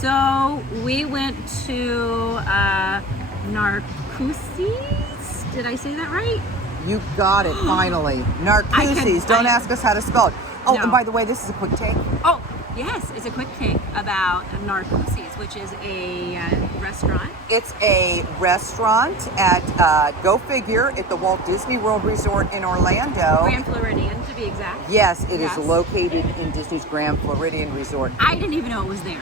So we went to Narcoossee. Did I say that right? You got it, finally. Narcoossee. Don't ask us how to spell it. Oh, No. and by the way, this is a quick take. Oh, yes, it's a quick take about Narcoossee, which is a restaurant. It's a restaurant at, go figure, at the Walt Disney World Resort in Orlando. Grand Floridian, to be exact. Yes, it is Yes. located in Disney's Grand Floridian Resort. I didn't even know it was there.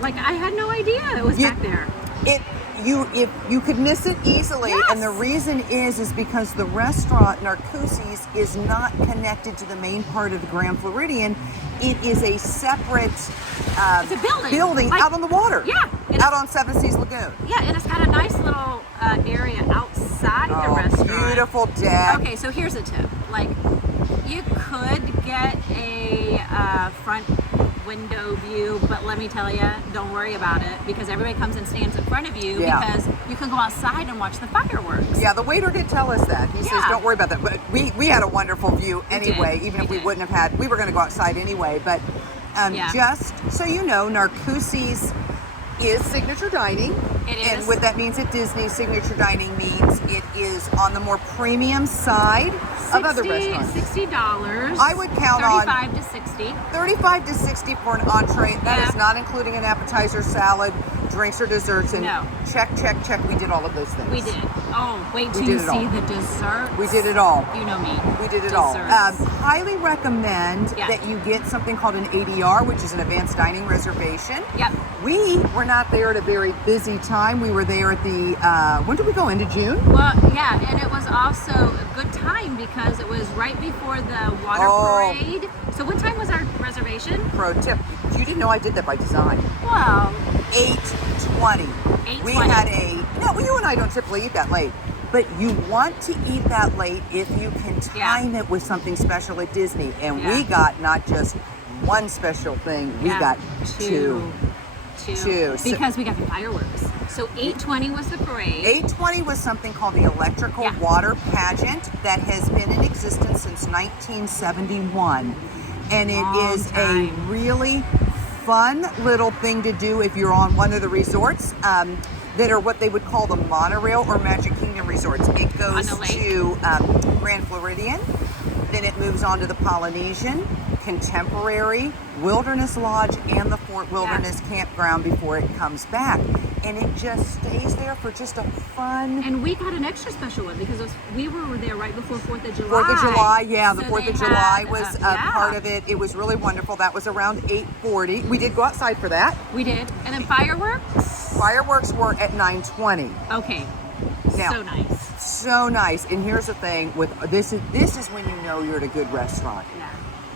Like, I had no idea it was back there. If you could miss it easily, Yes. and the reason is because the restaurant Narcoossee's is not connected to the main part of the Grand Floridian. It is a separate It's a building. Like, out on the water. Yeah. Out on Seven Seas Lagoon. Yeah, and it's got a nice little area outside the restaurant. Beautiful deck. Okay, so here's a tip. Like, you could get a front window view, but let me tell you, don't worry about it, because everybody comes and stands in front of you because you can go outside and watch the fireworks. Yeah, the waiter did tell us that. He says, don't worry about that. But we had a wonderful view anyway, even if we wouldn't have had, we were going to go outside anyway. But just so you know, Narcoossee's is signature dining. It is. And what that means at Disney, signature dining means it is on the more premium side of other restaurants. $60. I would count 35 to 60. 35 to 60 for an entree. That is not including an appetizer, salad, drinks or desserts. And check. We did all of those things. We did. Oh, wait till you see the desserts. We did it all. You know me. We did it all. Highly recommend that you get something called an ADR, which is an advanced dining reservation. Yep. We were not there at a very busy time. We were there at the, when did we go? Into June? Well, yeah, and it was also a good time because it was right before the water parade. So what time was our reservation? Pro tip. You didn't know I did that by design. Well, 8:20. 8:20. We had you and I don't typically eat that late, but you want to eat that late if you can time it with something special at Disney. And we got not just one special thing, we got two. Because we got the fireworks. So 8:20 was the parade. 8:20 was something called the Electrical Water Pageant that has been in existence since 1971. And it is a really fun little thing to do if you're on one of the resorts that are what they would call the monorail or Magic Kingdom resorts. It goes to Grand Floridian, then it moves on to the Polynesian, Contemporary, Wilderness Lodge, and the Fort Wilderness Campground before it comes back. And it just stays there for just a fun... And we got an extra special one because we were there right before 4th of July. 4th of July, the 4th of July was part of it. It was really wonderful. That was around 8:40. We did go outside for that. We did. And then fireworks? Fireworks were at 9:20. Okay. Now, so nice. So nice. And here's the thing with this is when you know you're at a good restaurant. Yeah.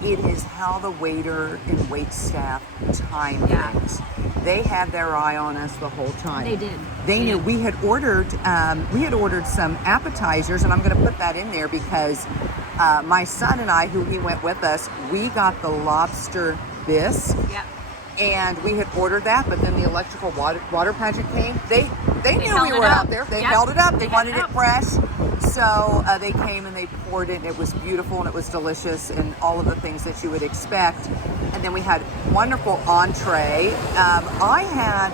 It is how the waiter and wait staff time things. They had their eye on us the whole time. They did. They knew we had ordered some appetizers, and I'm going to put that in there because my son and I, who he went with us, we got the lobster bisque. Yep. And we had ordered that, but then the electrical water pageant came. They knew we were out there. They held it up. They wanted it fresh. So they came and they poured it, and it was beautiful and it was delicious and all of the things that you would expect. And then we had wonderful entree. I had,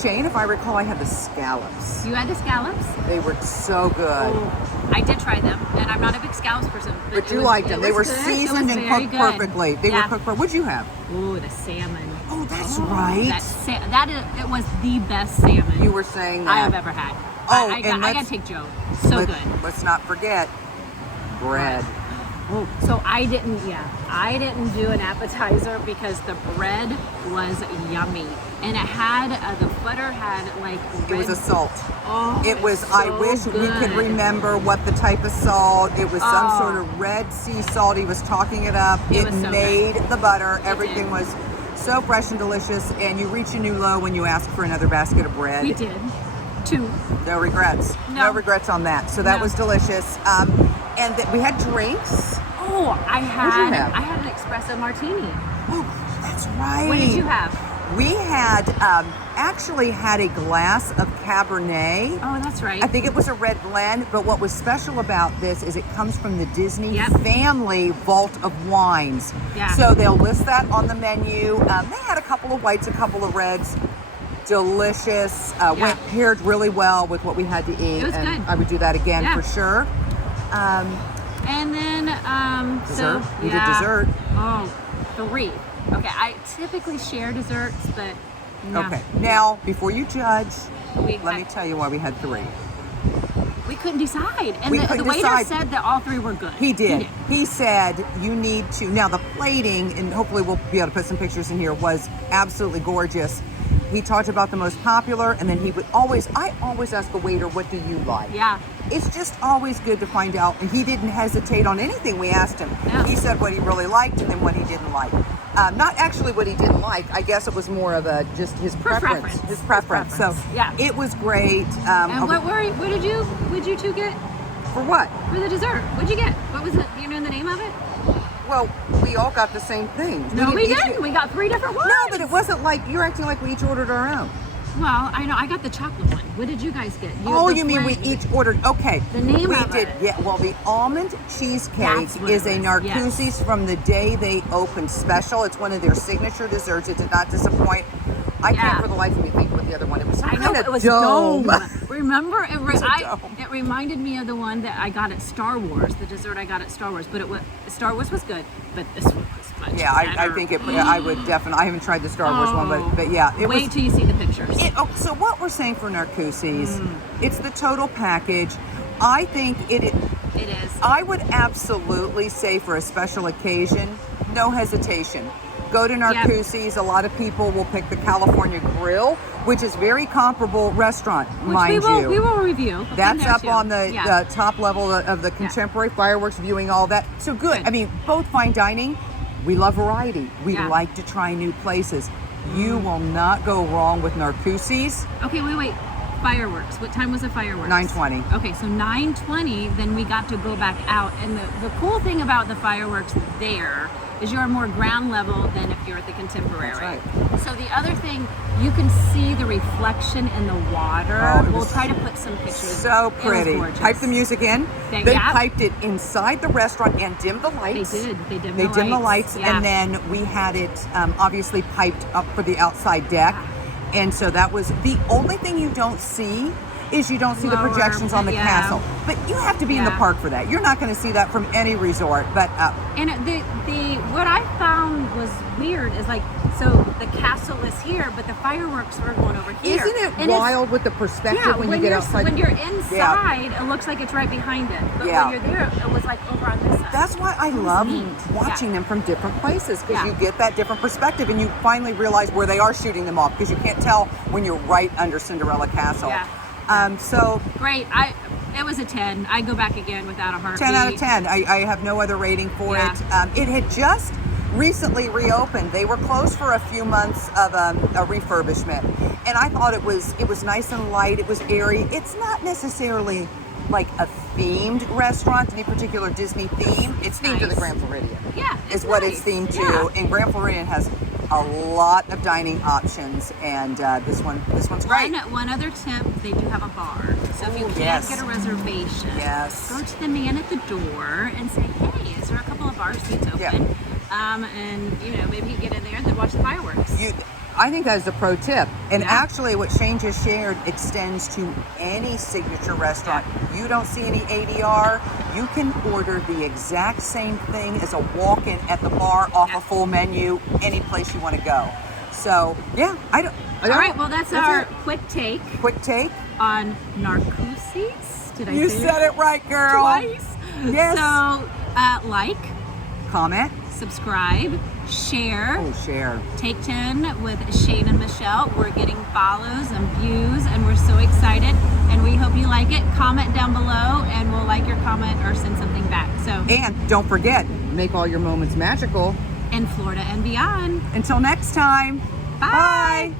Shane, if I recall, I had the scallops. You had the scallops? They were so good. Oh, I did try them, and I'm not a big scallops person. But you liked them. They were seasoned and cooked perfectly. They were cooked perfectly. What'd you have? Oh, the salmon. Oh, that's right. It was the best salmon you were saying that I have ever had. Oh, I gotta take Joe. So good. Let's not forget bread. Oh, so I didn't do an appetizer because the bread was yummy, and it had the butter had like red. It was a salt. Oh, it was. So I wish we could remember what the type of salt. It was some sort of red sea salt. He was talking it up. It so made the butter. Everything was so fresh and delicious. And you reach a new low when you ask for another basket of bread. We did. 2. No regrets. No regrets on that. So that was delicious. And we had drinks. Oh, I had an espresso martini. Oh, that's right. What did you have? We had actually had a glass of Cabernet. Oh, that's right. I think it was a red blend, but what was special about this is it comes from the Disney family vault of wines. Yeah. So they'll list that on the menu. They had a couple of whites, a couple of reds. delicious. Went paired really well with what we had to eat. It was and good. I would do that again for sure. And then, Dessert. so You did dessert. Oh, 3. Okay, I typically share desserts, but no. Okay. Now, before you judge, We let me had- tell you why we had 3. We couldn't decide. And We the couldn't waiter decide. said that all 3 were good. He did. He said you need to. Now the plating, and hopefully we'll be able to put some pictures in here, was absolutely gorgeous. He talked about the most popular, and then I always ask a waiter, what do you like? Yeah. It's just always good to find out. And he didn't hesitate on anything we asked him. Yeah. He said what he really liked and then what he didn't like. Not actually what he didn't like. I guess it was more of just his preference. His preference. So Yeah. it was great. And what did you 2 get for what? for the dessert? What'd you get? What was it? Do you know the name of it? Well, we all got the same thing. No, we each- didn't. We got 3 different ones. No, but it wasn't like you're acting like we each ordered our own. Well, I know. I got the chocolate one. What did you guys get? You mean we each ordered? Okay. The name we of did. it. Yeah. Well, the almond cheesecake That's what is it a was, Narcoossee from the day they opened special. It's one of their signature desserts. It did not disappoint. I can't for the life of me think what the other one. It was some I know, kind of it was dome. Remember, dome. it reminded me of the one that I got at Star Wars, the dessert I got at Star Wars. But Star Wars was good, but this one was much Yeah, I better. think I would definitely. I haven't tried the Star Wars one, but yeah, it was. Wait till you see the pictures. So what we're saying for Narcoossee's, it's the total package. I think it It is. I would absolutely say for a special occasion, no hesitation. Go to Narcoossee's. A lot of people will pick the California Grill, which is very comparable restaurant, mind you. We will review. That's up on the top level of the contemporary fireworks viewing, all that. So good. I mean, both fine dining. We love variety. We like to try new places. You will not go wrong with Narcoossee's. Okay, wait. Fireworks. What time was the fireworks? 9:20. Okay, so 9:20, then we got to go back out. And the cool thing about the fireworks there is you're more ground level than if you're at the Contemporary. That's right. So the other thing, you can see the reflection in the water. Oh, we'll try to put some pictures. So pretty. It was gorgeous. Pipe the music in. They piped it inside the restaurant and dimmed the lights. They did. They dimmed the lights. Yeah. And then we had it obviously piped up for the outside deck. And so that was the only thing you don't see is you don't see the projections on the castle. But you have to be in the park for that. You're not going to see that from any resort. But and what I found was weird is so the castle is here, but the fireworks are going over here. Isn't it wild with the perspective when you get outside? When you're inside, it looks like it's right behind it. But when you're there, it was like over on this side. That's why I love watching them from different places, because you get that different perspective and you finally realize where they are shooting them off, because you can't tell when you're right under Cinderella Castle. Yeah. So great. It was a 10. I go back again without a heartbeat. 10 out of 10. I have no other rating for it. It had just recently reopened. They were closed for a few months of a refurbishment, and I thought it was nice and light. It was airy. It's not necessarily like a themed restaurant, any particular Disney theme. It's themed to the Grand Floridian. Yeah, is what it's themed to, and Grand Floridian has a lot of dining options, and this one's great. One other tip: they do have a bar, so if you can't get a reservation, go to the man at the door and say, "Hey, is there a couple of bar seats open?" Yeah. And maybe you get in there and then watch the fireworks. I think that is a pro tip. And actually what Shane just shared extends to any signature restaurant. You don't see any ADR, you can order the exact same thing as a walk-in at the bar off a full menu, any place you want to go. So, all right, well, that's our quick take. Quick take on Narcoossee's. Did I say You said it right, girl. Twice. Yes. So, like, comment, subscribe, share. Share. Take 10 with Shane and Michelle. We're getting follows and views, and we're so excited. And we hope you like it. Comment down below, and we'll like your comment or send something back. And don't forget, make all your moments magical. In Florida and beyond. Until next time. Bye.